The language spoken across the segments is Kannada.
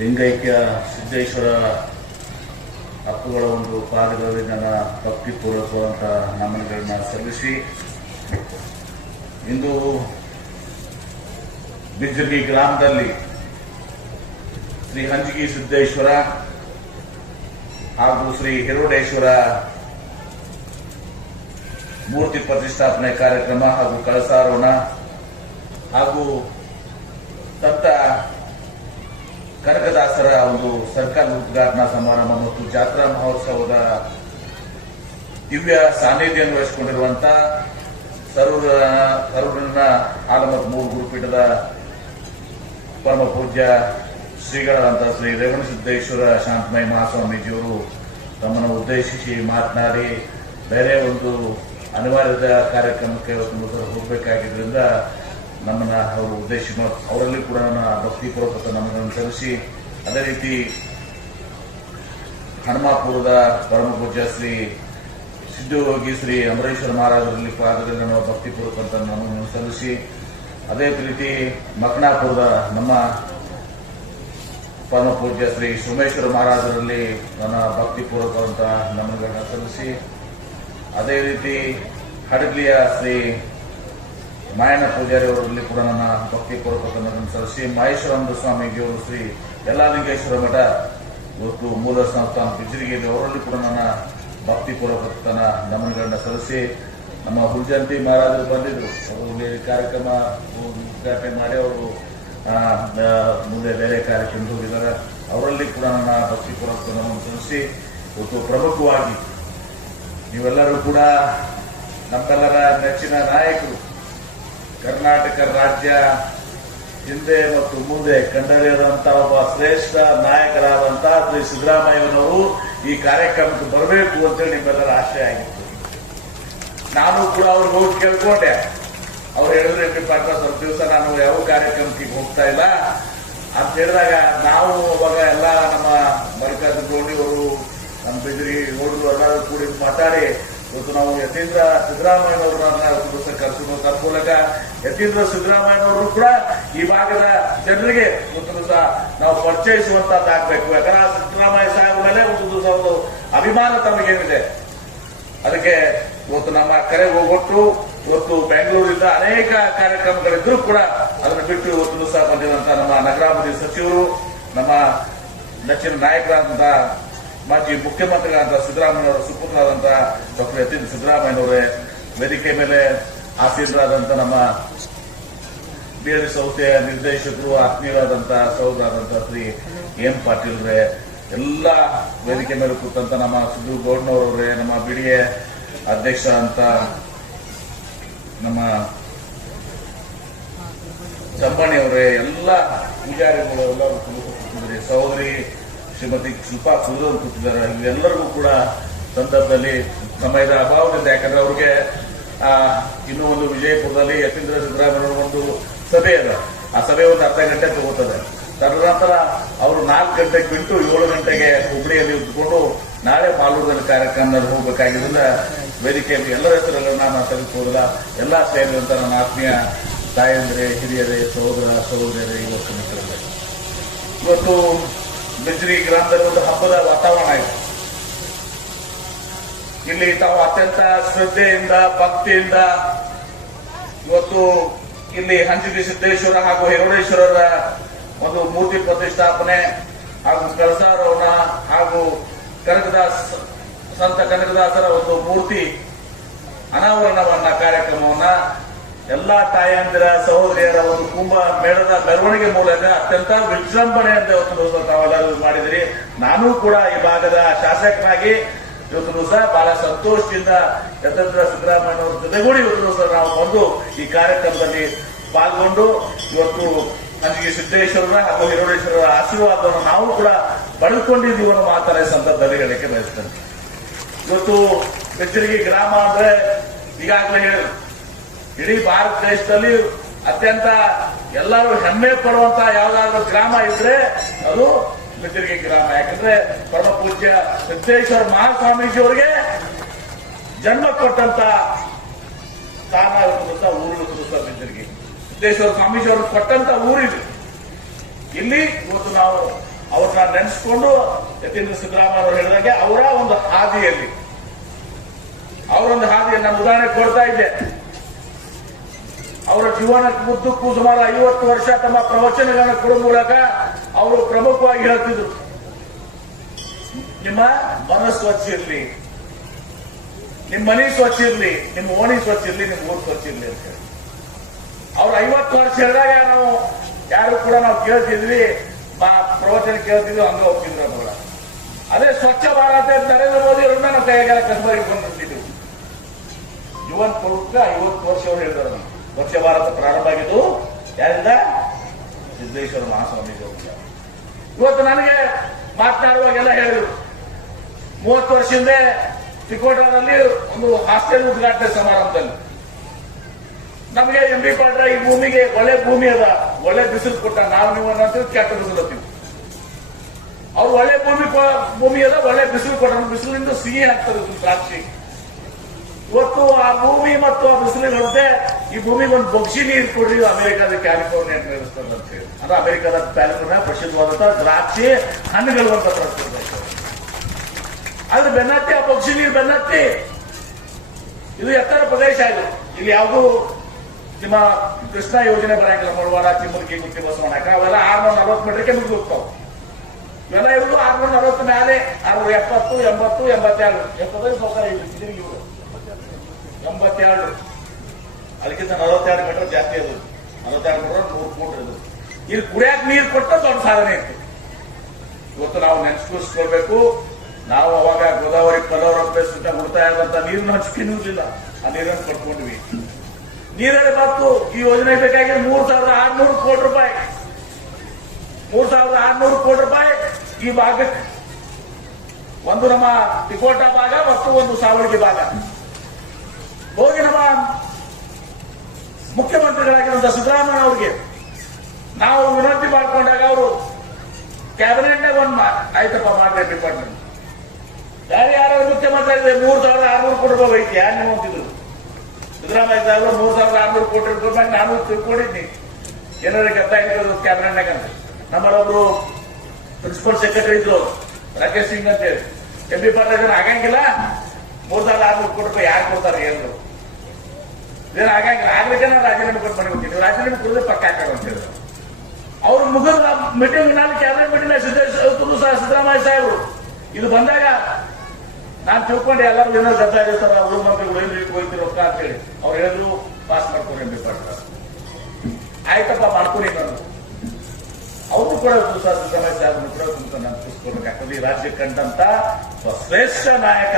ಲಿಂಗೈಕ್ಯ ಸಿದ್ದೇಶ್ವರ ಹಕ್ಕುಗಳ ಒಂದು ಪಾದಗಳಲ್ಲಿ ನನ್ನ ಭಕ್ತಿಪೂರ್ವಕವಾದಂಥ ನಮನಗಳನ್ನ ಸಲ್ಲಿಸಿ ಇಂದು ಬಿಜ್ಜಗಿ ಗ್ರಾಮದಲ್ಲಿ ಶ್ರೀ ಹಂಜಗಿ ಸಿದ್ದೇಶ್ವರ ಹಾಗೂ ಶ್ರೀ ಹಿರೋಡೇಶ್ವರ ಮೂರ್ತಿ ಪ್ರತಿಷ್ಠಾಪನೆ ಕಾರ್ಯಕ್ರಮ ಹಾಗೂ ಕಳಸಾರೋಹಣ ಹಾಗೂ ಸಂತ ಕನಕದಾಸರ ಒಂದು ಸರ್ಕಾರದ ಉದ್ಘಾಟನಾ ಸಮಾರಂಭ ಮತ್ತು ಜಾತ್ರಾ ಮಹೋತ್ಸವದ ದಿವ್ಯ ಸಾನ್ನಿಧ್ಯವನ್ನು ವಹಿಸಿಕೊಂಡಿರುವಂತಹ ಸರೂರಿನ ಆಲಮತ್ ಮೂರು ಗುರುಪೀಠದ ಪರಮ ಪೂಜ್ಯ ಶ್ರೀಗಳಾದಂತಹ ಶ್ರೀ ರೇವಣಸಿದ್ದೇಶ್ವರ ಶಾಂತಮಯ ಮಹಾಸ್ವಾಮೀಜಿಯವರು ತಮ್ಮನ್ನು ಉದ್ದೇಶಿಸಿ ಮಾತನಾಡಿ ಬೇರೆ ಒಂದು ಅನಿವಾರ್ಯದ ಕಾರ್ಯಕ್ರಮಕ್ಕೆ ಹೋಗಬೇಕಾಗಿದ್ದರಿಂದ ನಮ್ಮನ್ನ ಅವರು ಉದ್ದೇಶಿ ಅವರಲ್ಲಿ ಕೂಡ ನನ್ನ ಭಕ್ತಿಪೂರ್ವಕ ನಮ್ಮನ್ನು ಸಲ್ಲಿಸಿ ಅದೇ ರೀತಿ ಹನುಮಾಪುರದ ಪರಮ ಪೂಜ್ಯ ಶ್ರೀ ಸಿದ್ಧಯೋಗಿ ಶ್ರೀ ಅಮರೇಶ್ವರ ಮಹಾರಾಜರಲ್ಲಿ ಪಾದದಲ್ಲಿ ನಮ್ಮ ಭಕ್ತಿಪೂರ್ವಕ ನಮ್ಮನ್ನು ಸಲ್ಲಿಸಿ ಅದೇ ರೀತಿ ಮಕನಾಪುರದ ನಮ್ಮ ಪರಮ ಪೂಜ್ಯ ಶ್ರೀ ಸೋಮೇಶ್ವರ ಮಹಾರಾಜರಲ್ಲಿ ನನ್ನ ಭಕ್ತಿಪೂರ್ವಕವಂತಹ ನಮನಗಳನ್ನು ಸಲ್ಲಿಸಿ ಅದೇ ರೀತಿ ಹಡಗ್ಲಿಯ ಶ್ರೀ ಮಾಯಣ್ಣ ಪೂಜಾರಿ ಅವರಲ್ಲಿ ಕೂಡ ನನ್ನ ಭಕ್ತಿಪೂರ್ವಕ ಸಲ್ಲಿಸಿ ಮಹೇಶ್ವರಾನಂದ ಸ್ವಾಮೀಜಿಯವರು ಶ್ರೀ ಯಲ್ಲಾಲಿಂಗೇಶ್ವರ ಮಠ ಇವತ್ತು ಮೂಲ ಸಂಸ್ಥಾನ ಬಿಜ್ಜರಿಗೆಯಲ್ಲಿ ಅವರಲ್ಲಿ ಕೂಡ ನನ್ನ ಭಕ್ತಿಪೂರ್ವಕ ನಮನಗಳನ್ನ ಸಲ್ಲಿಸಿ ನಮ್ಮ ಹುಲ್ಜಂತಿ ಮಹಾರಾಜರು ಬಂದಿದ್ರು ಅವರು ಕಾರ್ಯಕ್ರಮ ಉದ್ಘಾಟನೆ ಮಾಡಿ ಅವರು ಮುಂದೆ ಬೇರೆ ಕಾರ್ಯಕ್ರಮ ಹೋಗಿದ್ದಾರೆ ಅವರಲ್ಲಿ ಕೂಡ ನನ್ನ ಭಕ್ತಿಪೂರ್ವಕ ನಮನ ಸಲ್ಲಿಸಿ ಇವತ್ತು ಪ್ರಮುಖವಾಗಿ ನೀವೆಲ್ಲರೂ ಕೂಡ ನಮ್ಮೆಲ್ಲರ ನೆಚ್ಚಿನ ನಾಯಕರು ಕರ್ನಾಟಕ ರಾಜ್ಯ ಹಿಂದೆ ಮತ್ತು ಮುಂದೆ ಕಂಡರಿಯದಂತಹ ಒಬ್ಬ ಶ್ರೇಷ್ಠ ನಾಯಕರಾದಂತಹ ಶ್ರೀ ಸಿದ್ದರಾಮಯ್ಯನವರು ಈ ಕಾರ್ಯಕ್ರಮಕ್ಕೆ ಬರಬೇಕು ಅಂತೇಳಿ ನಿಮ್ಮೆಲ್ಲರ ಆಶೆ ಆಗಿತ್ತು. ನಾನು ಕೂಡ ಅವ್ರಿಗೆ ಹೋಗಿ ಕೇಳ್ಕೊಂಡೆ. ಅವ್ರು ಹೇಳಿದ್ರೆ ಸ್ವಲ್ಪ ದಿವಸ ನಾನು ಯಾವ ಕಾರ್ಯಕ್ರಮಕ್ಕೆ ಹೋಗ್ತಾ ಇಲ್ಲ ಅಂತ ಹೇಳಿದಾಗ ನಾವು ಅವಾಗ ಎಲ್ಲ ನಮ್ಮ ಮಲ್ಲಿಕಾರ್ಜುನ ಗೌಡಿಯವರು ನಮ್ಮ ಬಿದ್ರಿ ನೋಡಿದ್ರು ಎಲ್ಲರೂ ಕೂಡಿ ಮಾತಾಡಿ ಇವತ್ತು ನಾವು ಯತೀಂದ್ರ ಸಿದ್ದರಾಮಯ್ಯನವ್ರನ್ನ ದಿವಸ ಕರ್ಕೊಳ್ಳಾಗ ಯತೀಂದ್ರ ಸಿದ್ದರಾಮಯ್ಯನವರು ಕೂಡ ಈ ಭಾಗದ ಜನರಿಗೆ ಒಂದು ದಿವಸ ನಾವು ಪರಿಚಯಿಸುವಂತದ್ದಾಗಬೇಕು. ಯಾಕಂದ್ರೆ ಸಿದ್ದರಾಮಯ್ಯ ಸಾಹೇಬ್ ಮೇಲೆ ಒಂದು ದಿವಸ ಒಂದು ಅಭಿಮಾನ ತಮಗೇನಿದೆ ಅದಕ್ಕೆ ಇವತ್ತು ನಮ್ಮ ಕರೆ ಹೋಗೊಟ್ಟು ಇವತ್ತು ಬೆಂಗಳೂರಿಂದ ಅನೇಕ ಕಾರ್ಯಕ್ರಮಗಳಿದ್ರೂ ಕೂಡ ಅದನ್ನು ಬಿಟ್ಟು ಇವತ್ತು ದಿವಸ ಬಂದಿರುವಂತ ನಮ್ಮ ನಗರಾಭಿವೃದ್ಧಿ ಸಚಿವರು ನಮ್ಮ ನೆಚ್ಚಿನ ನಾಯಕರಾದಂತಹ ಮಾಜಿ ಮುಖ್ಯಮಂತ್ರಿಗಳಾದಂತಹ ಸಿದ್ದರಾಮಯ್ಯನವರ ಸುಪುತ್ರರಾದಂತಹ ಡಾಕ್ಟರ್ ಯತೀಂದ್ರ ಸಿದ್ದರಾಮಯ್ಯನವರೇ, ವೇದಿಕೆ ಮೇಲೆ ಆಸೀನರಾದಂತಹ ನಮ್ಮ ಬಿಎಲ್ ಸಂಸ್ಥೆಯ ನಿರ್ದೇಶಕರು ಆತ್ಮೀಯರಾದಂತಹ ಸಹೋದರಾದಂತಹ ಶ್ರೀ ಎಂ ಪಾಟೀಲ್ರೇ, ಎಲ್ಲ ವೇದಿಕೆ ಮೇಲೆ ಕೂತಂತ ನಮ್ಮ ಸಿದ್ದು ಗೌಡ್ನವರವರೇ, ನಮ್ಮ ಬಿಡಿಎ ಅಧ್ಯಕ್ಷ ಅಂತ ನಮ್ಮ ಚಂಬಾಣಿಯವರೇ, ಎಲ್ಲ ಪೂಜಾರಿಗಳು ಎಲ್ಲರೂ ಕೂತಿದ್ದಾರೆ, ಸಹೋದರಿ ಶ್ರೀಮತಿ ಶಿಲ್ಪಾ ಕುಲದವರು ಕೂತಿದ್ದಾರೆ. ಇವೆಲ್ಲರಿಗೂ ಕೂಡ ಸಂದರ್ಭದಲ್ಲಿ ಸಮಯದ ಅಭಾವದಿಂದ, ಯಾಕಂದ್ರೆ ಅವ್ರಿಗೆ ಇನ್ನೂ ಒಂದು ವಿಜಯಪುರದಲ್ಲಿ ಯತೀಂದ್ರ ಸಿದ್ದರಾಮಯ್ಯ ಒಂದು ಸಭೆ ಇದೆ. ಆ ಸಭೆ ಒಂದು ಅರ್ಧ ಗಂಟೆ ತಗೋತದೆ. ತದನಂತರ ಅವರು 4 ಗಂಟೆಗೆ ಬಿಟ್ಟು 7 ಗಂಟೆಗೆ ಹುಬ್ಬಳ್ಳಿಯಲ್ಲಿ ಇದ್ದುಕೊಂಡು ನಾಳೆ ಮಾಲೂರಿನಲ್ಲಿ ಕಾರ್ಯಕ್ರಮದಲ್ಲಿ ಹೋಗಬೇಕಾಗಿದ್ದರಿಂದ ವೇದಿಕೆಯಲ್ಲಿ ಎಲ್ಲರ ಹೆಸರುಗಳನ್ನ ನಾನು ತೆಗೆದುಕೊಳ್ಳಲ್ಲ. ಎಲ್ಲ ಸೇರಿದಂತ ನನ್ನ ಆತ್ಮೀಯ ತಾಯಂದ್ರೆ, ಹಿರಿಯರೇ, ಸಹೋದರರೇ, ಯುವಕ ಮಿತ್ರರೇ, ಇವತ್ತು ಬಿಜ್ರಿ ಗ್ರಾಮದಲ್ಲಿ ಒಂದು ಹಬ್ಬದ ವಾತಾವರಣ ಇದೆ. ಇಲ್ಲಿ ತಾವು ಅತ್ಯಂತ ಶ್ರದ್ಧೆಯಿಂದ ಭಕ್ತಿಯಿಂದ ಇವತ್ತು ಇಲ್ಲಿ ಹಂಜಗಿ ಸಿದ್ದೇಶ್ವರ ಹಾಗೂ ಹಿರೋಡೇಶ್ವರರ ಒಂದು ಮೂರ್ತಿ ಪ್ರತಿಷ್ಠಾಪನೆ ಹಾಗೂ ಕಳಸಾರೋಹಣ ಹಾಗೂ ಸಂತ ಕನಕದಾಸರ ಒಂದು ಮೂರ್ತಿ ಅನಾವರಣವನ್ನ ಕಾರ್ಯಕ್ರಮವನ್ನ ಎಲ್ಲಾ ತಾಯಂದಿರ ಸಹೋದರಿಯರ ಒಂದು ಕುಂಭ ಮೇಳದ ಮೆರವಣಿಗೆ ಮೂಲಕ ಅತ್ಯಂತ ವಿಜೃಂಭಣೆಯಿಂದ ಇವತ್ತು ದಿವಸ ತಾವೆಲ್ಲರೂ ಮಾಡಿದಿರಿ. ನಾನು ಕೂಡ ಈ ಭಾಗದ ಶಾಸಕನಾಗಿ ಇವತ್ತು ದಿವಸ ಬಹಳ ಸಂತೋಷದಿಂದ ಯತೀಂದ್ರ ಸಿದ್ದರಾಮಯ್ಯನವರ ಜೊತೆಗೂಡಿ ಇವತ್ತು ದಿವಸ ನಾವು ಬಂದು ಈ ಕಾರ್ಯಕ್ರಮದಲ್ಲಿ ಪಾಲ್ಗೊಂಡು ಇವತ್ತು ನನಗೆ ಸಿದ್ದೇಶ್ವರರ ಹಾಗೂ ಹಿರೋಡೇಶ್ವರರ ಆಶೀರ್ವಾದವನ್ನು ನಾವು ಕೂಡ ಪಡೆದುಕೊಂಡಿದ್ದೀವಿ ಅನ್ನೋ ಮಾತನ್ನ ಸಂದರ್ಭದಲ್ಲಿ ಹೇಳಕ್ಕೆ ಬಯಸ್ತೇನೆ. ಇವತ್ತು ಬಿಜ್ಜಗಿ ಗ್ರಾಮ ಅಂದ್ರೆ ಈಗಾಗಲೇ ಹೇಳಿದ್ರು, ಇಡೀ ಭಾರತ ದೇಶದಲ್ಲಿ ಅತ್ಯಂತ ಎಲ್ಲರೂ ಹೆಮ್ಮೆ ಪಡುವಂತ ಯಾವ್ದಾದ್ರು ಗ್ರಾಮ ಇದ್ರೆ ಅದು ಬಿಜ್ಜಗಿ ಗ್ರಾಮ. ಯಾಕಂದ್ರೆ ಪರಮ ಪೂಜ್ಯ ಸಿದ್ದೇಶ್ವರ ಮಹಾಸ್ವಾಮೀಜಿಯವರಿಗೆ ಜನ್ಮ ಕೊಟ್ಟಂತ ಸ್ಥಾನ ಇರುವಂತ ಊರು ಬಿಜ್ಜಗಿ ಸಿದ್ದೇಶ್ವರ ಸ್ವಾಮೀಜಿ ಅವರು ಕೊಟ್ಟಂತ ಊರಿದು. ಇಲ್ಲಿ ಇವತ್ತು ನಾವು ಅವ್ರನ್ನ ನೆನೆಸ್ಕೊಂಡು ಯತೀಂದ್ರ ಸಿದ್ದರಾಮಯ್ಯ ಅವರು ಹೇಳಿದಾಗೆ ಅವರ ಒಂದು ಹಾದಿಯಲ್ಲಿ ನಾನು ಉದಾಹರಣೆ ಕೊಡ್ತಾ ಇದ್ದೆ. ಅವರ ಜೀವನಕ್ಕೂ ಸುಮಾರು 50 ವರ್ಷ ತಮ್ಮ ಪ್ರವಚನಗಳನ್ನು ಕೊಡುವ ಮೂಲಕ ಅವರು ಪ್ರಮುಖವಾಗಿ ಹೇಳ್ತಿದ್ರು, ನಿಮ್ಮ ಮನಸ್ಸು ಸ್ವಚ್ಛ ಇರಲಿ, ನಿಮ್ಮ ಮನೆ ಸ್ವಚ್ಛ ಇರಲಿ, ನಿಮ್ಮ ಓಣಿ ಸ್ವಚ್ಛ ಇರಲಿ, ನಿಮ್ಮ ಊರು ಸ್ವಚ್ಛ ಇರಲಿ ಅಂತ ಹೇಳಿ ಅವ್ರು 50 ವರ್ಷ ಹೇಳಿದಾಗ ನಾವು ಯಾರು ಕೂಡ ನಾವು ಕೇಳ್ತಿದ್ವಿ, ಪ್ರವಚನ ಕೇಳ್ತಿದ್ವಿ, ಹಂಗ ಹೋಗ್ತಿದ್ರು ಕೂಡ. ಅದೇ ಸ್ವಚ್ಛ ಭಾರತ ನರೇಂದ್ರ ಮೋದಿ ಅವರನ್ನ ನಾವು ಕೈಯಾಗ ಕಸ್ಬರಿಗೆ ಬಂದಿರ್ತಿದ್ವಿ. ಯುವನ್ ಪ್ರಮುಖ 50 ವರ್ಷ ಅವರು ಹೇಳಿದ್ರು ಸ್ವಚ್ಛ ಭಾರತ ಪ್ರಾರಂಭ ಆಗಿದ್ದು ಯಾರಿಂದ? ಸಿದ್ದೇಶ್ವರ ಮಹಾಸ್ವಾಮೀಜಿ ಅವರು. ಇವತ್ತು ನನಗೆ ಮಾತನಾಡುವಾಗೆಲ್ಲ ಹೇಳಿದ್ರು, 30 ವರ್ಷ ಹಿಂದೆ ತಿಕೋಟಾದಲ್ಲಿ ಒಂದು ಹಾಸ್ಟೆಲ್ ಉದ್ಘಾಟನೆ ಸಮಾರಂಭದಲ್ಲಿ ನಮಗೆ ಎಂ ಬಿ ಪಾಟ್ರ ಈ ಭೂಮಿಗೆ ಒಳ್ಳೆ ಭೂಮಿ ಅದ, ಒಳ್ಳೆ ಬಿಸಿಲು ಕೊಟ್ಟ, ನಾವು ನೀವು ಅನ್ನೋ ಕೆಟ್ಟ ಬಿಸಿಲು ಹತ್ತೀವಿ. ಅವ್ರು ಒಳ್ಳೆ ಭೂಮಿ ಅದ, ಒಳ್ಳೆ ಬಿಸಿಲು ಕೊಟ್ಟ, ಬಿಸಿಲಿಂದ ಸಿಹಿ ಆಗ್ತದೆ ದ್ರಾಕ್ಷಿ. ಇವತ್ತು ಆ ಭೂಮಿ ಮತ್ತು ಆ ಬಿಸಿಲಿನಂತೆ ಈ ಭೂಮಿಗೆ ಒಂದು ಬೊಗ್ಸಿ ನೀರು ಕೊಡ್ರಿ, ಅಮೆರಿಕದ ಕ್ಯಾಲಿಫೋರ್ನಿಯಾ ನಿರ್ಮಿಸ್ತದೆ ಅಂತ ಹೇಳಿ. ಅಂದ್ರೆ ಅಮೆರಿಕದ ಕ್ಯಾಲಿಫೋರ್ನಿಯಾ ಪ್ರಸಿದ್ಧವಾದಂತಹ ದ್ರಾಕ್ಷಿ ಹಣ್ಣುಗಳು ಅಂತ ಪ್ರಸಿದ್ಧ. ಆದ್ರೆ ಬೆನ್ನತ್ತಿ ಆ ಬೊಗ್ಸಿ ನೀರು ಬೆನ್ನತ್ತಿ ಇದು ಎತ್ತರ ಪ್ರದೇಶ ಇದು. ಇಲ್ಲಿ ಯಾವುದು ನಿಮ್ಮ ಕೃಷ್ಣ ಯೋಜನೆ ಬರಂಗಿಲ್ಲ, ಮುಳವಾಡ, ಚಿಮ್ಮರ್ಗಿ, ಗುತ್ತಿ, ಬಸವಣ್ಣಕ ಅವೆಲ್ಲ 640 ಮೀಟರ್ಗೆ ಮುಗಿದು ಹೋಗ್ತಾವ. ಇವೆಲ್ಲ ಇರುವುದು 640 ಮೇಲೆ 670, 80, 82 82 ಅದಕ್ಕಿಂತ 42 ಮೀಟರ್ ಜಾಸ್ತಿ ಅದು. 42 ಮೀಟರ್ 3 ಫೂಟ್ ಇದು. ಇಲ್ಲಿ ಕುಡಿಯಾಕ ನೀರು ಕೊಟ್ಟ ದೊಡ್ಡ ಸಾಧನೆ ಇತ್ತು. ಇವತ್ತು ನಾವು ನೆನೆಸ್ಕೊಳ್ಬೇಕು, ನಾವು ಅವಾಗ ಗೋದಾವರಿ ಪಲವರಂತ ಉಳಿತಾಯ ಆದಂತ ನೀರನ್ನು ಹಂಚಿಕಿನ್ನುವುದಿಲ್ಲ, ಆ ನೀರನ್ನು ಪಡ್ಕೊಂಡ್ವಿ. ನೀರಲ್ಲಿ ಮತ್ತು ಈ ಯೋಜನೆ ಬೇಕಾಗಿ 3,600 ಕೋಟಿ ರೂಪಾಯಿ 3,600 ಕೋಟಿ ರೂಪಾಯಿ ಈ ಭಾಗಕ್ಕೆ, ಒಂದು ನಮ್ಮ ತಿಕೋಟಾ ಭಾಗ ಮತ್ತು ಒಂದು ಸಾವಳಗಿ ಭಾಗ ಹೋಗಿ ನಮ್ಮ ಮುಖ್ಯಮಂತ್ರಿಗಳಾಗಿರುವಂತಹ ಸಿದ್ದರಾಮಯ್ಯ ಅವರಿಗೆ ನಾವು ವಿನಂತಿ ಮಾಡಿಕೊಂಡಾಗ ಅವರು ಕ್ಯಾಬಿನೆಟ್ನಾಗ ಒಂದು ಆಯ್ತಪ್ಪ ಮಾಡ್ರಿ ಡಿಪಾರ್ಟ್ಮೆಂಟ್ ಯಾರು ಮುಖ್ಯಮಂತ್ರಿ 3,600 ಕೋಟಿ ರೂಪಾಯಿ ಐತಿ ಯಾರು ನೀವು ಅಂತಿದ್ರು. ಸಿದ್ದರಾಮಯ್ಯ ಸಾಹೇಬರು 3,600 ಕೋಟಿ ರೂಪಾಯಿ ನಾನು ತಿಳ್ಕೊಂಡಿದ್ನಿ ಏನಾರ ಗದ್ದ ಇರೋದು ಕ್ಯಾಬಿನೆಟ್ನಾಗ ಅಂತ. ನಮ್ಮಲ್ಲೊಬ್ರು ಪ್ರಿನ್ಸಿಪಲ್ ಸೆಕ್ರೆಟರಿ ಇದ್ರು ರಾಕೇಶ್ ಸಿಂಗ್ ಅಂತ ಹೇಳಿ, ಎಂ ಬಿ ಪಾಟೀಲ್ ಆಗಂಗಿಲ್ಲ 3,600 ಕೋಟಿ ರೂಪಾಯಿ ಯಾರು ಕೊಡ್ತಾರೆ ಏನು ಇದೇನು ಆಗಂಗಿಲ್ಲ, ಆಗ್ಬೇಕೇನ ರಾಜೀನಾಮೆ ಕೊಟ್ಟು ಮನೆ ಹೋಗ್ತೀನಿ, ರಾಜೀನಾಮೆ ಕೊಡೋದೇ ಪಕ್ಕ ಹಾಕೋದು ಅಂತ ಹೇಳಿದ್ರು. ಅವ್ರು ಮುಗಿದ ಮೀಟಿಂಗ್ ನಾನು ಕ್ಯಾಬಿನೆಟ್ ಮೀಟಿಂಗ್ ಸಿದ್ದರಾಮಯ್ಯ ಸಾಹೇಬರು ಇದು ಬಂದಾಗ ನಾನು ತಿಳ್ಕೊಂಡೆ ಎಲ್ಲರೂ ಏನಾದ್ರು ಗದ್ದ ಇರ್ತಾರ ಉಳಿದ ಮಂತ್ರಿಗಳು ಏನು ಹೋಗ್ತಿರೋ ಅಂತ ಹೇಳಿ ಅವ್ರು ಹೇಳಿದ್ರು ಪಾಸ್ ಮಾಡ್ಕೊಂಡು ಎಂ ಬಿ ಪಾಟೀಲ್ ಆಯ್ತಪ್ಪ ಮಾಡ್ಕೊಡಿ ನಾನು. ಅವರು ಕೂಡ ಸಿದ್ದರಾಮಯ್ಯ ಸಾಹೇಬ್ ಕೂಡ ನಾನು ಕೂರಿಸ್ಕೊಳ್ಬೇಕಾಗ್ತದೆ. ಈ ರಾಜ್ಯ ಕಂಡಂತ ಶ್ರೇಷ್ಠ ನಾಯಕ,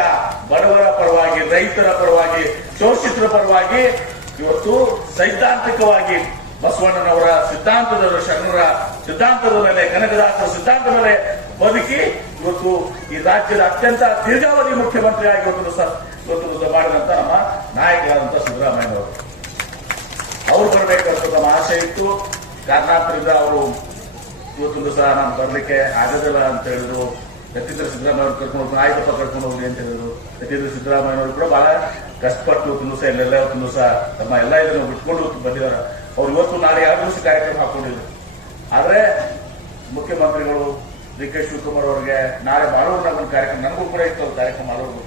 ಬಡವರ ಪರವಾಗಿ, ರೈತರ ಪರವಾಗಿ, ಶೋಷಿತರ ಪರವಾಗಿ ಇವತ್ತು ಸೈದ್ಧಾಂತಿಕವಾಗಿ ಬಸವಣ್ಣನವರ ಸಿದ್ಧಾಂತದ, ಶರಣರ ಸಿದ್ಧಾಂತದ ಮೇಲೆ, ಕನಕದಾಸರ ಸಿದ್ಧಾಂತದ ಮೇಲೆ ಬದುಕಿ ಇವತ್ತು ಈ ರಾಜ್ಯದ ಅತ್ಯಂತ ದೀರ್ಘಾವಧಿ ಮುಖ್ಯಮಂತ್ರಿಯಾಗಿ ಇವತ್ತು ಮಾಡಿದಂತ ನಮ್ಮ ನಾಯಕರಾದಂತಹ ಸಿದ್ದರಾಮಯ್ಯನವರು ಅವ್ರು ಬರಬೇಕಂತ ನಮ್ಮ ಆಸೆ ಇತ್ತು. ಕಾರಣಾಂತರದಿಂದ ಅವರು ಇವತ್ತೊಂದು ಸಹ ನಾನು ಬರ್ಲಿಕ್ಕೆ ಆಗೋದಿಲ್ಲ ಅಂತ ಹೇಳಿದ್ರು. ಯತೀಂದ್ರ ಸಿದ್ದರಾಮಯ್ಯ ಅವರು ಕರ್ಕೊಂಡು ಹೋಗಿ ಆಯ್ತಪ್ಪ ಕರ್ಕೊಂಡು ಹೋಗಿ ಅಂತ ಹೇಳಿದ್ರು. ಯತೀಂದ್ರ ಸಿದ್ದರಾಮಯ್ಯನವರು ಕೂಡ ಬಹಳ ಕಷ್ಟಪಟ್ಟು ಇವತ್ತು ಸಹ ಇಲ್ಲೆಲ್ಲ ಇವತ್ತು ಸಹ ತಮ್ಮ ಎಲ್ಲ ಇದನ್ನು ಬಿಟ್ಕೊಂಡು ಬಂದಿದ್ದಾರೆ. ಅವ್ರು ಇವತ್ತು ನಾಳೆ 2 ದಿವಸ ಕಾರ್ಯಕ್ರಮ ಹಾಕೊಂಡಿದ್ರು. ಆದ್ರೆ ಮುಖ್ಯಮಂತ್ರಿಗಳು ಡಿ ಕೆ ಶಿವಕುಮಾರ್ ಅವರಿಗೆ ನಾಳೆ ಮಾಡೋರು ಒಂದು ಕಾರ್ಯಕ್ರಮ, ನನಗೂ ಕೂಡ ಇತ್ತು ಕಾರ್ಯಕ್ರಮ ಮಾಡೋರು